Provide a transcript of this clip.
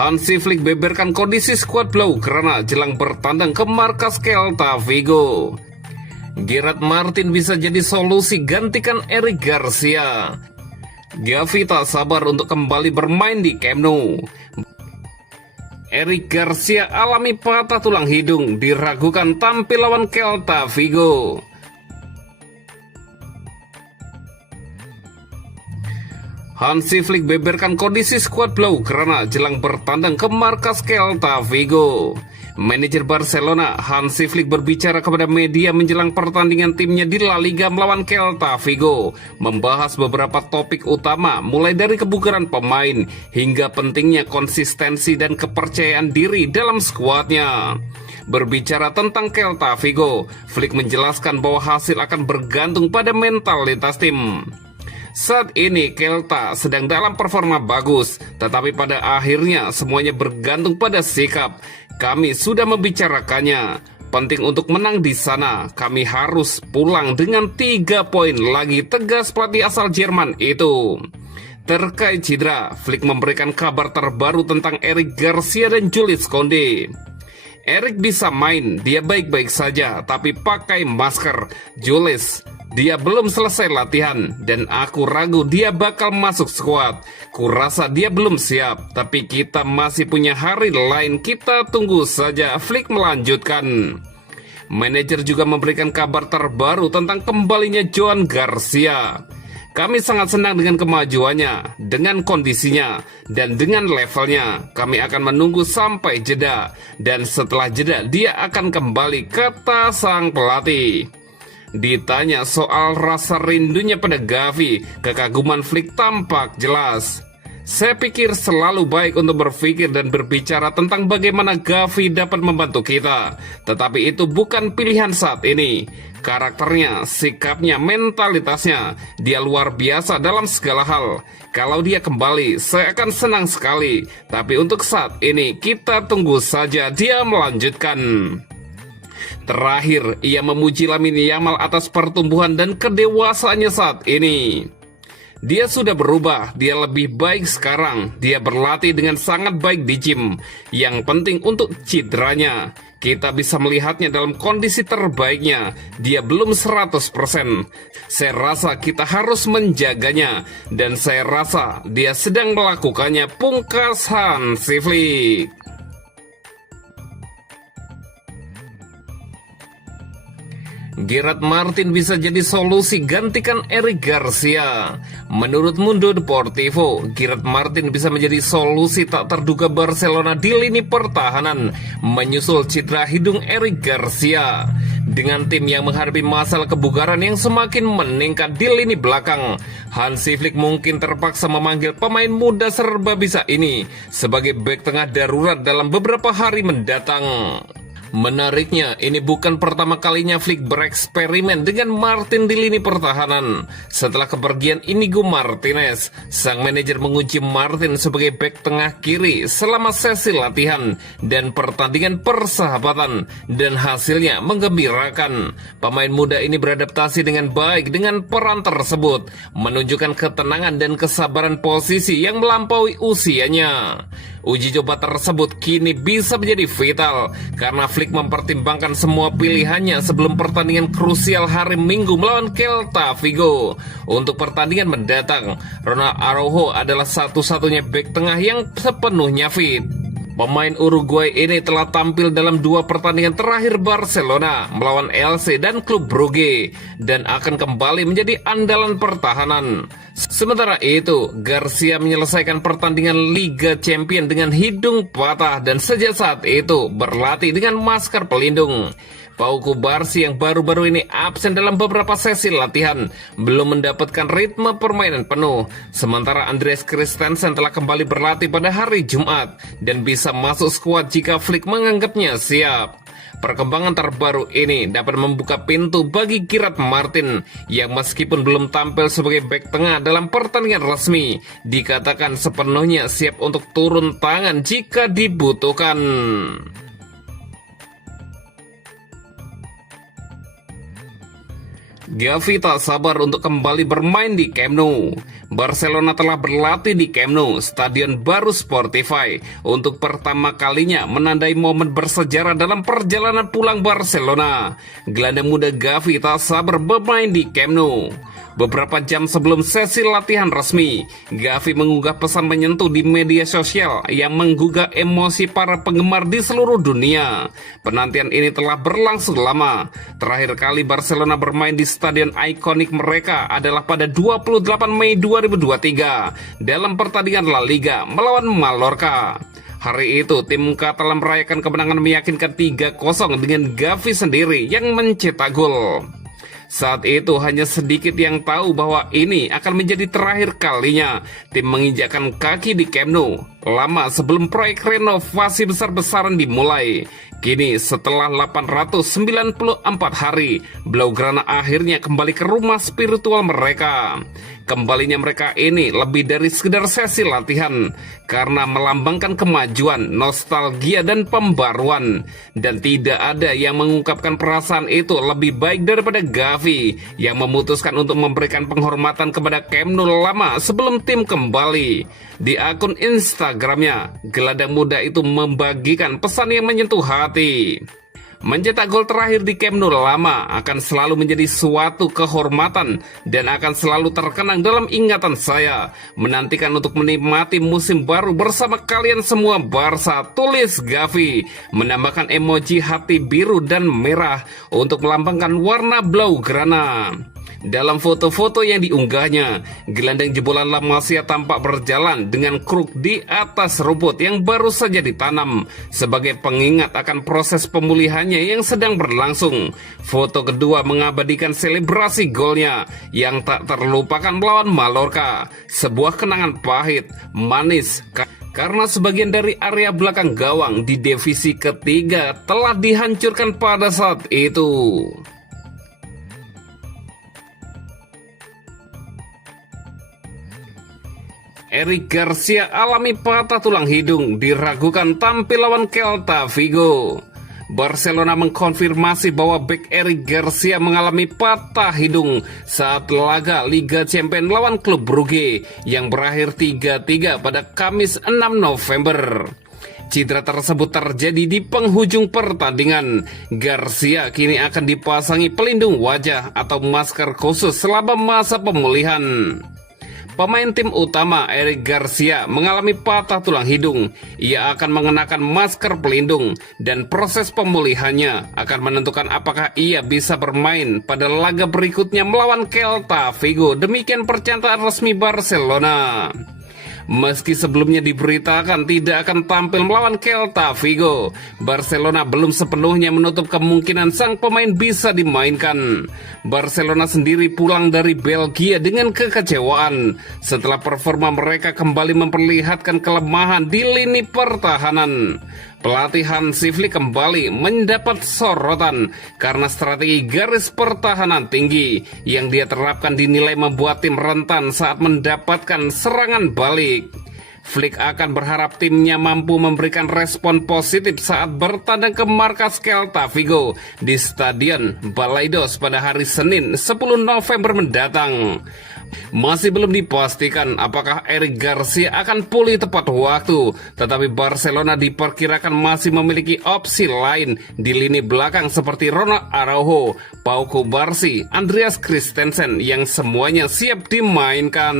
Hansi Flick beberkan kondisi skuad Blau Grana jelang bertandang ke markas Celta Vigo. Gerard Martin bisa jadi solusi gantikan Eric Garcia. Gavi tak sabar untuk kembali bermain di Camp Nou. Eric Garcia alami patah tulang hidung, diragukan tampil lawan Celta Vigo. Hansi Flick beberkan kondisi skuad Blau Grana jelang bertandang ke markas Celta Vigo. Manajer Barcelona Hansi Flick berbicara kepada media menjelang pertandingan timnya di La Liga melawan Celta Vigo, membahas beberapa topik utama mulai dari kebugaran pemain hingga pentingnya konsistensi dan kepercayaan diri dalam skuadnya. Berbicara tentang Celta Vigo, Flick menjelaskan bahwa hasil akan bergantung pada mentalitas tim. Saat ini Celta sedang dalam performa bagus, tetapi pada akhirnya semuanya bergantung pada sikap. Kami sudah membicarakannya. Penting untuk menang di sana. Kami harus pulang dengan 3 poin lagi, tegas pelatih asal Jerman itu. Terkait cedera, Flick memberikan kabar terbaru tentang Eric Garcia dan Jules Koundé. Eric bisa main, dia baik-baik saja, tapi pakai masker. Jules, dia belum selesai latihan dan aku ragu dia bakal masuk skuad. Kurasa dia belum siap, tapi kita masih punya hari lain, kita tunggu saja, Flick melanjutkan. Manajer juga memberikan kabar terbaru tentang kembalinya Joan Garcia. Kami sangat senang dengan kemajuannya, dengan kondisinya, dan dengan levelnya. Kami akan menunggu sampai jeda, dan setelah jeda dia akan kembali, kata sang pelatih. Ditanya soal rasa rindunya pada Gavi, kekaguman Flick tampak jelas. Saya pikir selalu baik untuk berpikir dan berbicara tentang bagaimana Gavi dapat membantu kita. Tetapi itu bukan pilihan saat ini. Karakternya, sikapnya, mentalitasnya, dia luar biasa dalam segala hal. Kalau dia kembali, saya akan senang sekali. Tapi untuk saat ini, kita tunggu saja, dia melanjutkan. Terakhir, ia memuji Lamine Yamal atas pertumbuhan dan kedewasaannya saat ini. Dia sudah berubah, dia lebih baik sekarang. Dia berlatih dengan sangat baik di gym. Yang penting untuk cederanya, kita bisa melihatnya dalam kondisi terbaiknya. Dia belum 100%. Saya rasa kita harus menjaganya. Dan saya rasa dia sedang melakukannya, pungkas Hansi Flick. Gerard Martin bisa jadi solusi gantikan Eric Garcia. Menurut Mundo Deportivo, Gerard Martin bisa menjadi solusi tak terduga Barcelona di lini pertahanan menyusul cedera hidung Eric Garcia. Dengan tim yang menghadapi masalah kebugaran yang semakin meningkat di lini belakang, Hansi Flick mungkin terpaksa memanggil pemain muda serba bisa ini sebagai bek tengah darurat dalam beberapa hari mendatang. Menariknya, ini bukan pertama kalinya Flick bereksperimen dengan Martin di lini pertahanan. Setelah kepergian Inigo Martinez, sang manajer menguji Martin sebagai bek tengah kiri selama sesi latihan dan pertandingan persahabatan, dan hasilnya menggembirakan. Pemain muda ini beradaptasi dengan baik dengan peran tersebut, menunjukkan ketenangan dan kesabaran posisi yang melampaui usianya. Uji coba tersebut kini bisa menjadi vital karena Flick mempertimbangkan semua pilihannya sebelum pertandingan krusial hari Minggu melawan Celta Vigo. Untuk pertandingan mendatang, Ronald Araujo adalah satu-satunya bek tengah yang sepenuhnya fit. Pemain Uruguay ini telah tampil dalam 2 pertandingan terakhir Barcelona melawan Elche dan klub Brugge dan akan kembali menjadi andalan pertahanan. Sementara itu, Garcia menyelesaikan pertandingan Liga Champions dengan hidung patah dan sejak saat itu berlatih dengan masker pelindung. Pau Cubarsí yang baru-baru ini absen dalam beberapa sesi latihan belum mendapatkan ritme permainan penuh. Sementara Andreas Christensen telah kembali berlatih pada hari Jumat dan bisa masuk skuad jika Flick menganggapnya siap. Perkembangan terbaru ini dapat membuka pintu bagi Gerard Martin yang meskipun belum tampil sebagai bek tengah dalam pertandingan resmi, dikatakan sepenuhnya siap untuk turun tangan jika dibutuhkan. Gavi tak sabar untuk kembali bermain di Camp Nou. Barcelona telah berlatih di Camp Nou, stadion baru Spotify, untuk pertama kalinya menandai momen bersejarah dalam perjalanan pulang Barcelona. Gelandang muda Gavi tak sabar bermain di Camp Nou. Beberapa jam sebelum sesi latihan resmi, Gavi mengunggah pesan menyentuh di media sosial yang menggugah emosi para penggemar di seluruh dunia. Penantian ini telah berlangsung lama. Terakhir kali Barcelona bermain di stadion ikonik mereka adalah pada 28 Mei 2023 dalam pertandingan La Liga melawan Mallorca. Hari itu, tim Katalan merayakan kemenangan meyakinkan 3-0 dengan Gavi sendiri yang mencetak gol. Saat itu hanya sedikit yang tahu bahwa ini akan menjadi terakhir kalinya tim menginjakkan kaki di Camp Nou, lama sebelum proyek renovasi besar-besaran dimulai. Kini setelah 894 hari, Blaugrana akhirnya kembali ke rumah spiritual mereka. Kembalinya mereka ini lebih dari sekedar sesi latihan, karena melambangkan kemajuan, nostalgia, dan pembaruan. Dan tidak ada yang mengungkapkan perasaan itu lebih baik daripada Gavi, yang memutuskan untuk memberikan penghormatan kepada Camp Nou lama sebelum tim kembali. Di akun Instagramnya, gelandang muda itu membagikan pesan yang menyentuh hati. Mencetak gol terakhir di Camp Nou lama akan selalu menjadi suatu kehormatan dan akan selalu terkenang dalam ingatan saya. Menantikan untuk menikmati musim baru bersama kalian semua Barca, tulis Gavi. Menambahkan emoji hati biru dan merah untuk melambangkan warna Blaugrana. Dalam foto-foto yang diunggahnya, gelandang jebolan La Masia tampak berjalan dengan kruk di atas rumput yang baru saja ditanam sebagai pengingat akan proses pemulihannya yang sedang berlangsung. Foto kedua mengabadikan selebrasi golnya yang tak terlupakan melawan Mallorca, sebuah kenangan pahit, manis, karena sebagian dari area belakang gawang di divisi ketiga telah dihancurkan pada saat itu. Eric Garcia alami patah tulang hidung, diragukan tampil lawan Celta Vigo. Barcelona mengkonfirmasi bahwa bek Eric Garcia mengalami patah hidung saat laga Liga Champions lawan klub Brugge yang berakhir 3-3 pada Kamis 6 November. Cedera tersebut terjadi di penghujung pertandingan. Garcia kini akan dipasangi pelindung wajah atau masker khusus selama masa pemulihan. Pemain tim utama Eric Garcia mengalami patah tulang hidung. Ia akan mengenakan masker pelindung dan proses pemulihannya akan menentukan apakah ia bisa bermain pada laga berikutnya melawan Celta Vigo. Demikian pernyataan resmi Barcelona. Meski sebelumnya diberitakan tidak akan tampil melawan Celta Vigo, Barcelona belum sepenuhnya menutup kemungkinan sang pemain bisa dimainkan. Barcelona sendiri pulang dari Belgia dengan kekecewaan setelah performa mereka kembali memperlihatkan kelemahan di lini pertahanan. Pelatih Hansi Flick kembali mendapat sorotan karena strategi garis pertahanan tinggi yang dia terapkan dinilai membuat tim rentan saat mendapatkan serangan balik. Flick akan berharap timnya mampu memberikan respon positif saat bertandang ke markas Celta Vigo di Stadion Balaidos pada hari Senin 10 November mendatang. Masih belum dipastikan apakah Eric Garcia akan pulih tepat waktu, tetapi Barcelona diperkirakan masih memiliki opsi lain di lini belakang seperti Ronald Araujo, Pau Cubarsí, Andreas Christensen yang semuanya siap dimainkan.